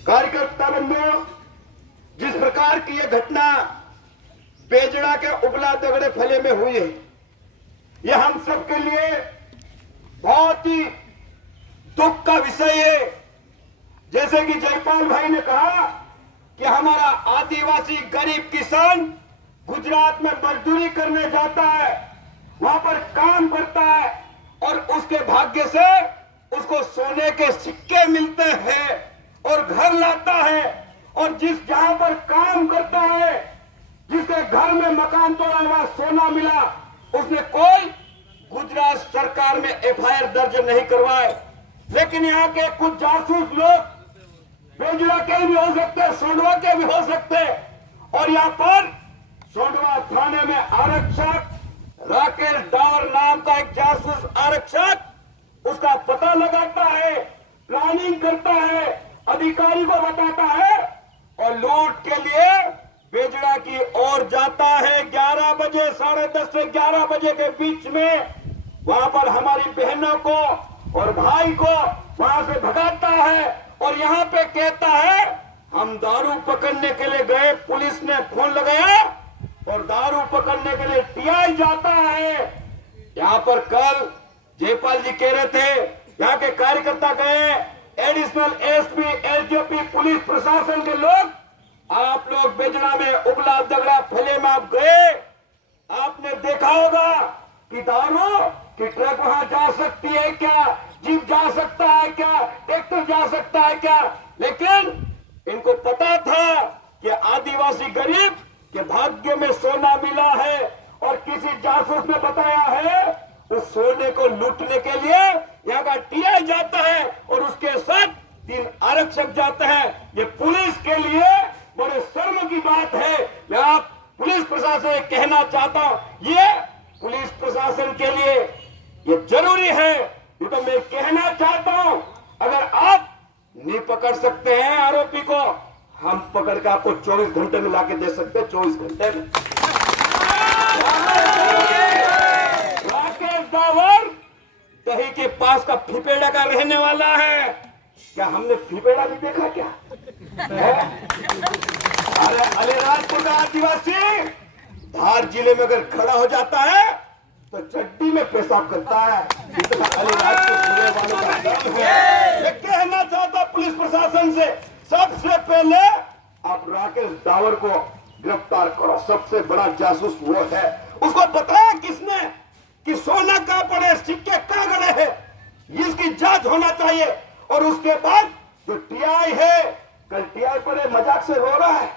कार्यकर्ता बंधुओं, जिस प्रकार की यह घटना बेजड़ा के उबला दगड़े फले में हुई है, यह हम सबके लिए बहुत ही दुख का विषय है। जैसे कि जयपाल भाई ने कहा कि हमारा आदिवासी गरीब किसान गुजरात में मजदूरी करने जाता है, वहां पर काम करता है और उसके भाग्य से उसको सोने के सिक्के मिलते हैं और घर लाता है। और जहां पर काम करता है, जिसके घर में मकान तोड़ा हुआ सोना मिला, उसने कोई गुजरात सरकार में एफआईआर दर्ज नहीं करवाए। लेकिन यहाँ के कुछ जासूस लोग बेजड़ा के भी हो सकते, सोंडवा के भी हो सकते, और यहाँ पर सोंडवा थाने में आरक्षक राकेश डावर नाम का एक जासूस आरक्षक उसका पता लगाता है, प्लानिंग करता है, अधिकारी को बताता है और लूट के लिए बेजड़ा की ओर जाता है। 11 बजे, 10:30 से 11 बजे के बीच में वहां पर हमारी बहनों को और भाई को वहां से भगाता है और यहाँ पे कहता है हम दारू पकड़ने के लिए गए, पुलिस ने फोन लगाया और दारू पकड़ने के लिए टीआई जाता है। यहाँ पर कल जयपाल जी कह रहे थे, यहाँ के कार्यकर्ता गए, एडिशनल एसपी, एसडीओपी, पुलिस प्रशासन के लोग, आप लोग बेजड़ा में उबला दगड़ा फले में आप गए, आपने देखा होगा कि दारू कि ट्रक वहां जा सकती है क्या, जीप जा सकता है क्या, ट्रैक्टर जा सकता है क्या। लेकिन इनको पता था कि आदिवासी गरीब के भाग्य में सोना मिला है और किसी जासूस ने बताया है उस सोने को लूटने के लिए यहाँ का टीआई जाता है और उसके साथ 3 आरक्षक जाते हैं। ये पुलिस के लिए बड़े शर्म की बात है। मैं आप पुलिस प्रशासन से कहना चाहता हूं, ये पुलिस प्रशासन के लिए ये जरूरी है। ये तो मैं कहना चाहता हूं, अगर आप नहीं पकड़ सकते हैं आरोपी को, हम पकड़ के आपको 24 घंटे में लाके दे सकते हैं। 24 घंटे में राकेश डावर दही के पास का फिपेड़ा का रहने वाला है। क्या हमने फिपेड़ा भी देखा क्या? अरे अलीराजपुर का आदिवासी धार जिले में अगर खड़ा हो जाता है तो चड्डी में पेशाब करता है। इतना अलीराजपुर जिले वालों का दम है। मैं कहना चाहता पुलिस प्रशासन से, सबसे पहले आप राकेश डावर को गिरफ्तार करो। सबसे बड़ा जासूस वो है। उसको बताया किसने कि सोना कहां पड़े, सिक्के कहां गड़े हैं, इसकी जांच होना चाहिए। और उसके बाद जो टीआई है, कल टीआई पर मजाक से रो रहा है,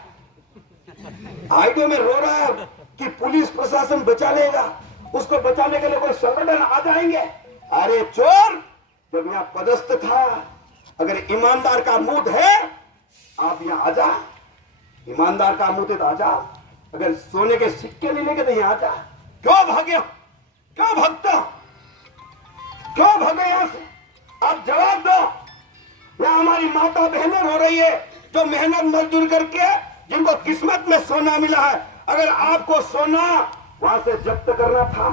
आईडो में रो रहा है कि पुलिस प्रशासन बचा लेगा, उसको बचाने के लिए कोई संगठन आ जाएंगे। अरे चोर, जब यहाँ पदस्थ था, अगर ईमानदार का मूड है आप यहाँ आ जा, ईमानदार का मूड है तो आ जा। अगर सोने के सिक्के नहीं लेंगे तो यहाँ आ जा। क्यों भागे, क्यों भगता, क्यों भागे यहाँ से? आप जवाब दो। यहाँ हमारी माता बहनें रो रही है जो मेहनत मजदूर करके जिनको किस्मत में सोना मिला है। अगर आपको सोना वहां से जब्त करना था,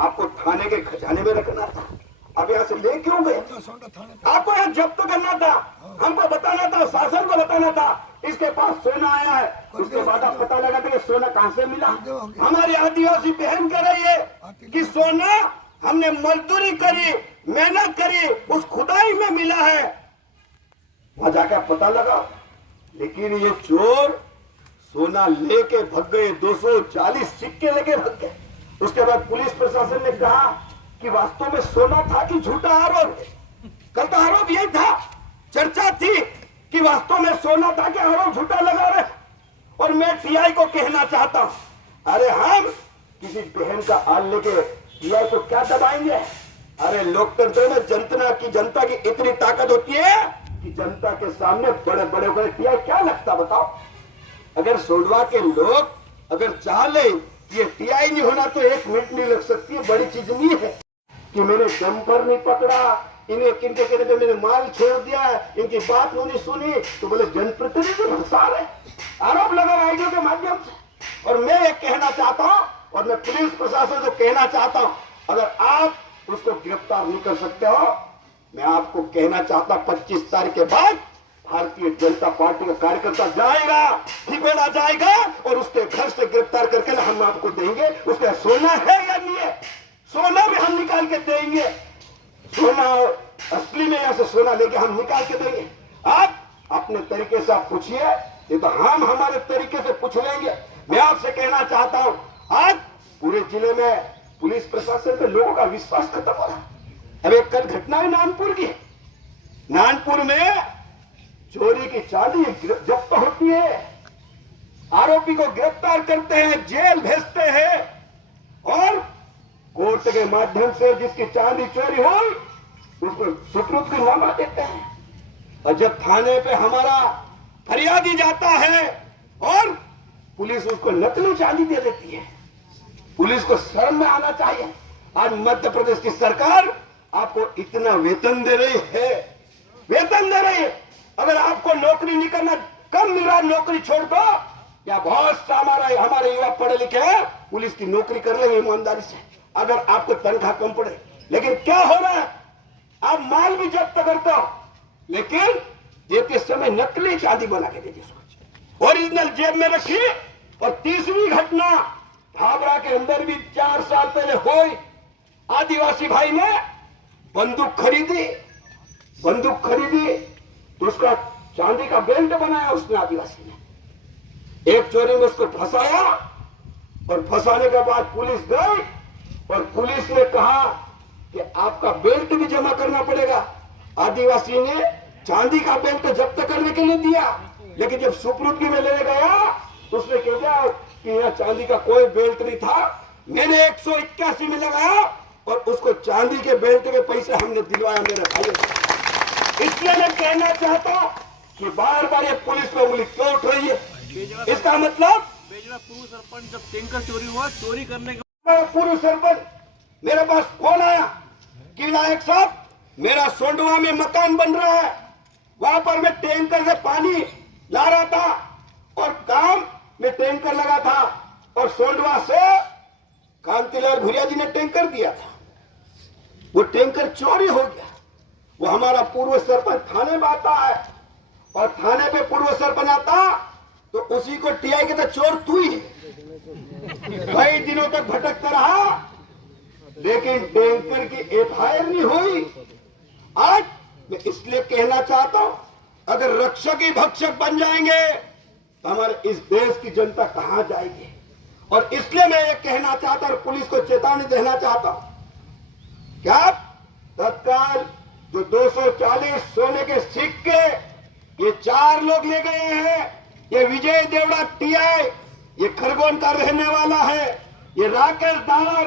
आपको थाने के खजाने में रखना था, अब यहाँ से ले क्यों गए? आपको यहाँ जब्त करना था, हमको बताना था, शासन को बताना था इसके पास सोना आया है। उसके बाद आप पता लगा कि सोना कहां से मिला। हमारी आदिवासी बहन कह रही है कि सोना हमने मजदूरी करी, मेहनत करी, उस खुदाई में मिला है, वहां जाकर पता लगा। लेकिन ये चोर सोना लेके भग गए, 240 सिक्के लेके भग गए। उसके बाद पुलिस प्रशासन ने कहा कि वास्तव में सोना था कि झूठा आरोप है। कल का आरोप यही था, चर्चा थी कि वास्तव में सोना था कि आरोप झूठा लगा रहे। और मैं टीआई को कहना चाहता हूं, अरे हम किसी बहन का हाल लेके टीआई को क्या दबाएंगे? अरे लोकतंत्र में जनता की इतनी ताकत होती है कि जनता के सामने बड़े बड़े बड़े टीआई क्या लगता बताओ। अगर सोंडवा के लोग अगर चाह ले ये टीआई नहीं होना तो 1 मिनट नहीं लग सकती है। बड़ी चीज नहीं है कि मैंने डंपर नहीं पकड़ा, इन्हें किनके कहने पे मैंने माल छोड़ दिया, इनकी बात नहीं सुनी, तो बोले जनप्रतिनिधि भंसा रहे, आरोप लगा आईडियो के माध्यम से। और मैं ये कहना चाहता हूं और मैं पुलिस प्रशासन को कहना चाहता हूं, अगर आप उसको गिरफ्तार नहीं कर सकते हो, मैं आपको कहना चाहता 25 तारीख के बाद भारतीय जनता पार्टी का कार्यकर्ता जाएगा, ठिकाना जाएगा और उसके घर से गिरफ्तार करके हम आपको देंगे। उसका सोना है या नहीं है, सोना भी हम निकाल के देंगे। सोना असली में यहाँ से सोना लेके हम निकाल के देंगे। आप अपने तरीके से आप पूछिए, ये तो हम हमारे तरीके से पूछ लेंगे। मैं आपसे कहना चाहता हूँ, आज पूरे जिले में पुलिस प्रशासन पे लोगों का विश्वास खत्म हो रहा है। अब एक कल घटना है नानपुर की, नानपुर में चोरी की चांदी जब्त होती है, आरोपी को गिरफ्तार करते हैं, जेल भेजते हैं और कोर्ट के माध्यम से जिसकी चांदी चोरी हुई उसको सुपुर्दनामा देते हैं। और जब थाने पे हमारा फरियादी जाता है और पुलिस उसको नकली चांदी दे देती है, पुलिस को शर्म में आना चाहिए। आज मध्य प्रदेश की सरकार आपको इतना वेतन दे रही है, वेतन दे रही है। अगर आपको नौकरी नहीं करना, कम मिल रहा नौकरी छोड़ दो, या बहुत सा हमारे युवा पढ़े लिखे हैं, पुलिस की नौकरी कर रहे हैं ईमानदारी से, अगर आपको तनख्वाह कम पड़े। लेकिन क्या हो रहा है, आप माल भी जब्त करते हो, लेकिन देते समय नकली चांदी बना के देती, ओरिजिनल जेब में रखी। और तीसरी घटना हावड़ा के अंदर भी 4 साल पहले हुई, आदिवासी भाई ने बंदूक खरीदी तो उसका चांदी का बेल्ट बनाया उसने, आदिवासी ने। एक चोरी में उसको फंसाया और फंसाने के बाद पुलिस गई और पुलिस ने कहा कि आपका बेल्ट भी जमा करना पड़ेगा। आदिवासी ने चांदी का बेल्ट जब्त करने के लिए दिया, लेकिन जब सुपुर्दगी में लेने गया तो उसने कह दिया कि यहाँ चांदी का कोई बेल्ट नहीं था। मैंने 181 में लगाया और उसको चांदी के बेल्ट के पैसे हमने दिलवाया मेरे भाइयों। इसलिए मैं कहना चाहता हूँ कि बार बार ये पुलिस पे उंगली क्यों उठ रही है। इसका मतलब पूर्व सरपंच जब टैंकर चोरी हुआ, चोरी करने के पूर्व सरपंच मेरे पास फोन आया कि विधायक साहब, मेरा सोंडवा में मकान बन रहा है, वहां पर मैं टैंकर से पानी ला रहा था और काम में टैंकर लगा था और सोंडवा से कांतिलाल भूरिया जी ने टैंकर दिया था, वो टैंकर चोरी हो गया। वो हमारा पूर्व सरपंच थाने में आता है और थाने पे पूर्व सरपंच आता तो उसी को टीआई के तो चोर तू ही है। कई दिनों तक भटकता रहा, लेकिन टैंकर की एफआईआर नहीं हुई। आज मैं इसलिए कहना चाहता हूं, अगर रक्षक ही भक्षक बन जाएंगे तो हमारे इस देश की जनता कहां जाएगी। और इसलिए मैं ये कहना चाहता हूं और पुलिस को चेतावनी देना चाहता हूं, क्या तत्काल जो 240 सोने के सिक्के ये 4 लोग ले गए हैं, ये विजय देवड़ा टीआई, ये खरगोन का रहने वाला है, ये राकेश दार,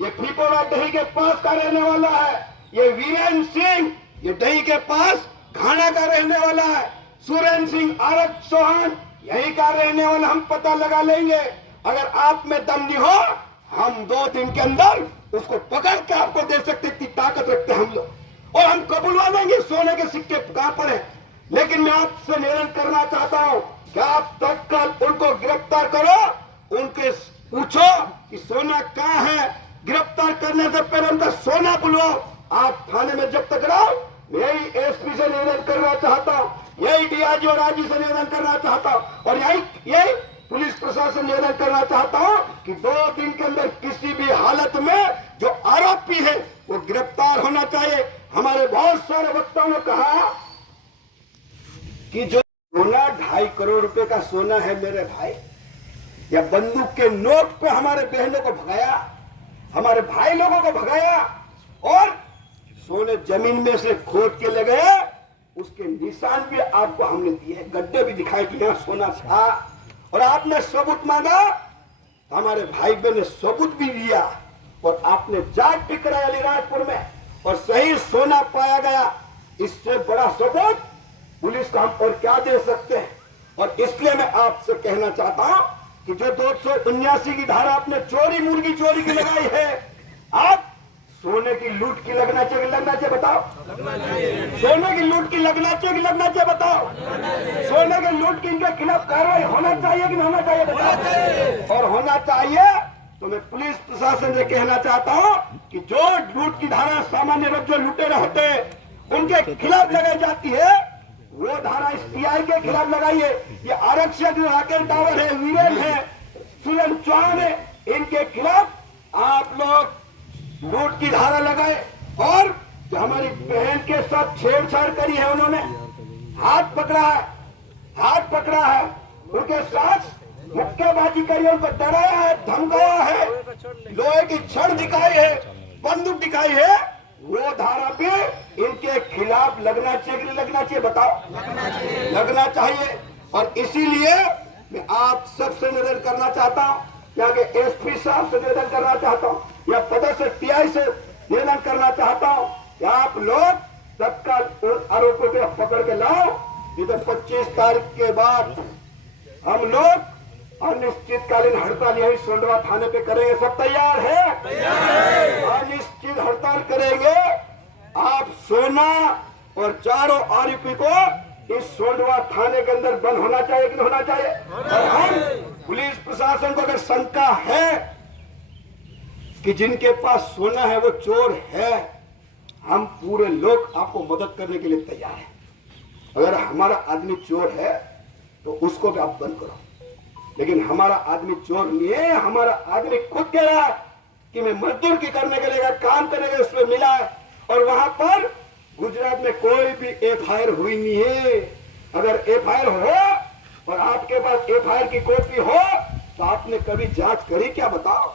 ये फिपोरा दही के पास का रहने वाला है, ये वीरेंद्र सिंह, ये दही के पास घाना का रहने वाला है, सुरेंद्र सिंह आरक चौहान यही का रहने वाला, हम पता लगा लेंगे। अगर आप में दम नहीं हो, हम 2 दिन के अंदर उसको पकड़ के आपको दे सकते, इतनी ताकत रखते हम लोग, और हम कबूलवा देंगे सोने के सिक्के कहां पर है। लेकिन मैं आपसे निवेदन करना चाहता हूं कि आप तत्काल उनको गिरफ्तार करो, उनके पूछो कि सोना कहां है, गिरफ्तार करने से पहले उनका सोना बुलवाओ, आप थाने में जब्त कराओ। यही एसपी से निवेदन करना चाहता हूं, यही डीआईजी और आईजी से निवेदन करना चाहता हूं, और यही पुलिस प्रशासन निवेदन करना चाहता हूं कि 2 दिन के अंदर किसी भी हालत में जो आरोपी है वो गिरफ्तार होना चाहिए। हमारे बहुत सारे वक्ताओं ने कहा कि जो सोना 2.5 करोड़ रुपए का सोना है मेरे भाई, या बंदूक के नोट पे हमारे बहनों को भगाया, हमारे भाई लोगों को भगाया और सोने जमीन में से खोद के ले गए, उसके निशान भी आपको हमने दिए हैं, गड्ढे भी दिखाए कि यहाँ सोना था, और आपने सबूत मांगा, हमारे भाई बहन ने सबूत भी दिया और आपने जांच भी कराया अलीराजपुर में और सही सोना पाया गया। इससे बड़ा सबूत पुलिस को हम और क्या दे सकते हैं। और इसलिए मैं आपसे कहना चाहता हूं कि जो 279 की धारा आपने चोरी मुर्गी चोरी की लगाई है, आप सोने की लूट की लगना चाहिए बताओ, सोने की लूट की लगना चाहिए बताओ, सोने की लूट की इनके खिलाफ कार्रवाई होना चाहिए कि नहीं होना चाहिए बताओ। और होना चाहिए तो मैं पुलिस प्रशासन से कहना चाहता हूं कि जो लूट की धारा सामान्य लोग जो लुटेरे होते हैं उनके खिलाफ लगाई जाती है, वो धारा इस टीआई के खिलाफ लगाइए। ये आरक्षक राकेश डावर है, वीरेन है, सुरेन चौहान है, इनके खिलाफ आप लोग लूट की धारा लगाए। और जो हमारी बहन के साथ छेड़छाड़ करी है, उन्होंने हाथ पकड़ा है, उनके साथ मुक्केबाजी करी, उनको डराया है, धमकाया है, लोहे की छड़ दिखाई है, बंदूक दिखाई है। वो धारा भी इनके खिलाफ लगना चाहिए कि नहीं लगना चाहिए? बताओ। लगना चाहिए। और इसीलिए मैं आप सबसे निवेदन करना चाहता हूं, यहाँ के एसपी साहब से निवेदन करना चाहता हूं, या पदस्थ टीआई से निवेदन करना चाहता हूं कि आप लोग तत्काल उन आरोपियों को पकड़ के लाओ। नहीं तो 25 तारीख के बाद हम लोग अनिश्चितकालीन हड़ताल यही सोंडवा थाने पे करेंगे। सब तैयार है? अनिश्चित हड़ताल करेंगे। आप सोना और चारों आरोपी को इस सोंडवा थाने के अंदर बंद होना चाहिए कि नहीं होना चाहिए? और हम पुलिस प्रशासन को अगर शंका है कि जिनके पास सोना है वो चोर है, हम पूरे लोग आपको मदद करने के लिए तैयार हैं। अगर हमारा आदमी चोर है तो उसको भी आप बंद करो, लेकिन हमारा आदमी चोर नहीं है। हमारा आदमी खुद कह रहा है कि मैं मजदूर की करने के लिए काम करने के लिए उसमें मिला है, और वहां पर गुजरात में कोई भी एफआईआर हुई नहीं है। अगर एफआईआर हो और आपके पास एफआईआर की कॉपी हो तो आपने कभी जांच करी क्या? बताओ,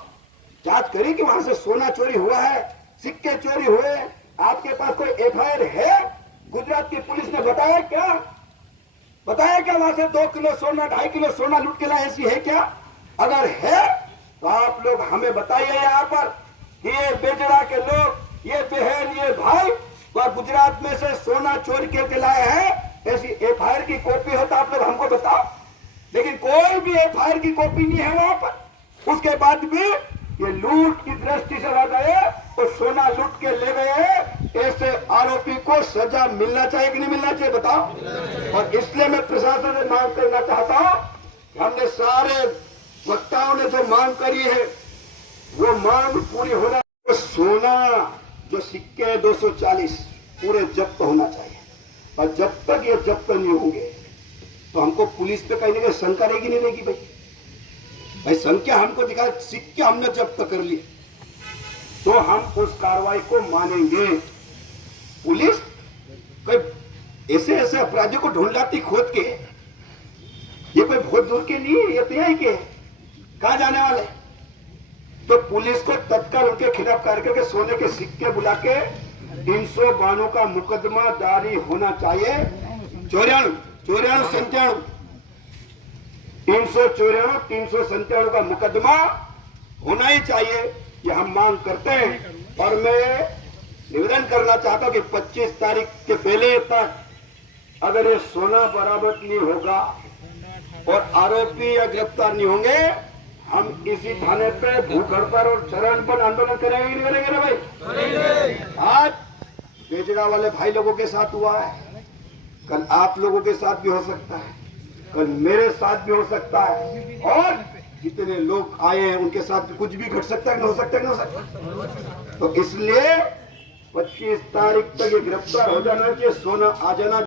जांच करी कि वहां से सोना चोरी हुआ है, सिक्के चोरी हुए? आपके पास कोई एफआईआर है? गुजरात की पुलिस ने बताया क्या वहां से 2 किलो सोना, 2.5 किलो सोना लूट के लाए? ऐसी है क्या? अगर है तो आप लोग हमें बताइए यहाँ पर कि ये बेजड़ा के लोग, ये बहन, ये भाई वह गुजरात में से सोना चोरी करके लाए हैं। ऐसी एफआईआर की कॉपी हो तो आप लोग हमको बताओ। लेकिन कोई भी एफआईआर की कॉपी नहीं है वहां पर। उसके बाद भी ये लूट की दृष्टि से रह गए तो सोना लूट के ले गए। ऐसे आरोपी को सजा मिलना चाहिए कि नहीं मिलना चाहिए? बताओ। और इसलिए मैं प्रशासन से मांग करना चाहता हूं, हमने सारे वक्ताओं ने जो मांग करी है वो मांग पूरी होना। तो सोना जो सिक्के 240 पूरे जब्त होना चाहिए, और जब तक ये जब्त नहीं होंगे तो हमको पुलिस पे कहीं ना कहीं शंका रहेगी नहीं रहेगी? भाई संख्या हमको दिखा, सिक्के हमने जब्त कर लिए तो हम उस कार्रवाई को मानेंगे। पुलिस कोई ऐसे अपराधियों को ढूंढ लाती खोद के, ये कोई बहुत दूर के नहीं है, ये तो यही के कहा जाने वाले। तो पुलिस को तत्काल उनके खिलाफ कार्य करके सोने के सिक्के बुला के 392 का मुकदमा जारी होना चाहिए। 94, 97, 394, 397 का मुकदमा होना ही चाहिए, ये हम मांग करते हैं। और मैं निवेदन करना चाहता हूं कि 25 तारीख के पहले तक अगर ये सोना बरामद नहीं होगा और आरोपी या गिरफ्तार नहीं होंगे, हम इसी थाने पे भूख हड़ताल और चरणबद्ध आंदोलन करेंगे नहीं करेंगे ना भाई? आज बेजड़ा वाले भाई लोगों के साथ हुआ है, कल आप लोगों के साथ भी हो सकता है, कल मेरे साथ भी हो सकता है, और जितने लोग आए हैं उनके साथ भी कुछ भी घट सकता है, नहीं हो सकता है, नहीं हो सकता। तो इसलिए 25 तारीख तक ये गिरफ्तार हो जाना चाहिए, सोना आ जाना।